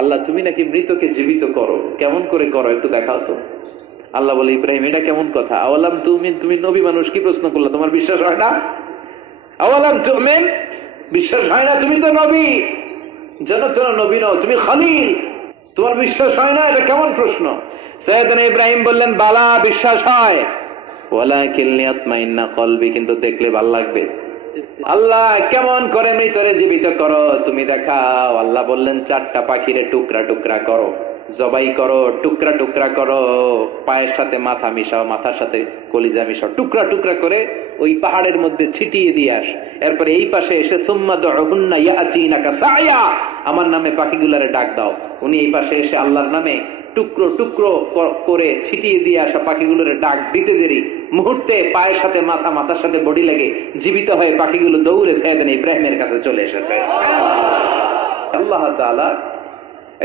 আল্লাহ তুমি নাকি মৃতকে জীবিত করো, কেমন করে করো একটু দেখাও তো। আল্লাহ বলে, ইব্রাহিম এটা কেমন কথা? আওয়ালাম তুমিন, তুমি নবী মানুষ কি প্রশ্ন করলা? তোমার বিশ্বাস হয় না? আওয়ালাম তুমিন, বিশ্বাস হয় না? তুমি তো নবী, যেন নবী নও, তুমি খলিল, তোমার বিশ্বাস হয় না? এটা কেমন প্রশ্ন? সাইয়েদনা ইব্রাহিম বললেন, বালা, বিশ্বাস হয়, ওয়ালাকিন লিয়াতমাইন্না কলবি, কিন্তু দেখলে ভাল লাগবে। আল্লাহ কেমন করে মৃতরে জীবিত করো তুমি দেখাও। আল্লাহ বললেন, 4টা পাখিরে টুকরা টুকরা করো, জবাই করো, টুকরা টুকরা করো, পায়ের সাথে মাথা মিশাও, মাথার সাথে কলিজা মিশাও, টুকরা টুকরা করে ওই পাহাড়ের মধ্যে ছিটিয়ে দিয়ে আস। এরপরে এই পাশে এসে সুম্মা দুহুন্না ইয়াতিনাকা সায়া, আমার নামে পাখিগুলারে ডাক দাও। উনি এই পাশে এসে আল্লাহর নামে টুকরো টুকরো করে ছিটিয়ে দিয়ে আসা পাখিগুলোর ডাক দিতে দেরি মুহূর্তে পায়ের সাথে মাথা, মাথার সাথে বডি লাগে জীবিত হয়ে পাখিগুলো দৌড়ে সাইয়েদনা ইব্রাহিমের কাছে চলে এসেছে। আল্লাহ তাআলা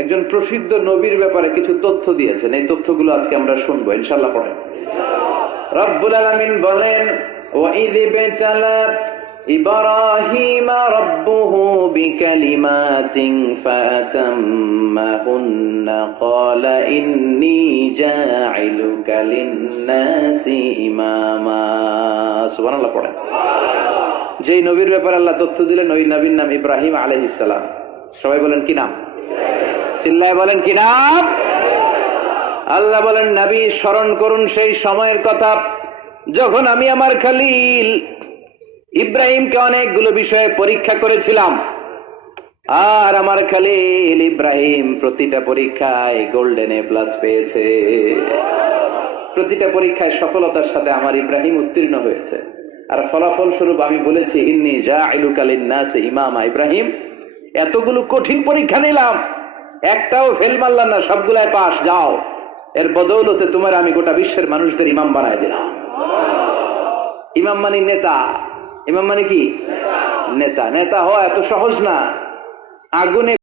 একজন প্রসিদ্ধ নবীর ব্যাপারে কিছু তথ্য দিয়েছেন, এই তথ্যগুলো আজকে আমরা শুনবো ইনশাআল্লাহ। পড়েন। রব্বুল আলামিন বলেন, ওয়াইয ইবতালা ইব্রাহিমা রাব্বুহু বিকালিমাতিন ফাতাম্মাহুন্না ক্বালা ইন্নী জাইলুকা লিন-নাসি ইমামা। সুবহানাল্লাহ পড়েন। যেই নবীর ব্যাপারে আল্লাহ তথ্য দিলেন ওই নবীর নাম ইব্রাহিম আলাইহিস সালাম। সবাই বলেন কি নাম? চিল্লায় বলেন কি নাম? আল্লাহ বলেন, নবী স্মরণ করুন সেই সময়ের কথা যখন আমি আমার খলিল ইব্রাহিমকে অনেকগুলো বিষয়ে পরীক্ষা করেছিলাম, আর আমার খলিল ইব্রাহিম প্রতিটা পরীক্ষায় গোল্ডেন এ প্লাস পেয়েছে। প্রতিটা পরীক্ষায় সফলতার সাথে আমার ইব্রাহিম উত্তীর্ণ হয়েছে। আর ফলাফল স্বরূপ আমি বলেছি, ইন্নী জাইলুকা লিন-নাসি ইমামা। ইব্রাহিম, এতগুলো কঠিন পরীক্ষা নিলাম, একটাও ফেল মারলাম না, সবগুলাই পাস। যাও, এর বদৌলতে তোমার আমি গোটা বিশ্বের মানুষদের ইমাম বানায় দিলাম। ইমাম মানে নেতা। ইমাম মানে কি? নেতা। নেতা হওয়া এত সহজ না। আগুনে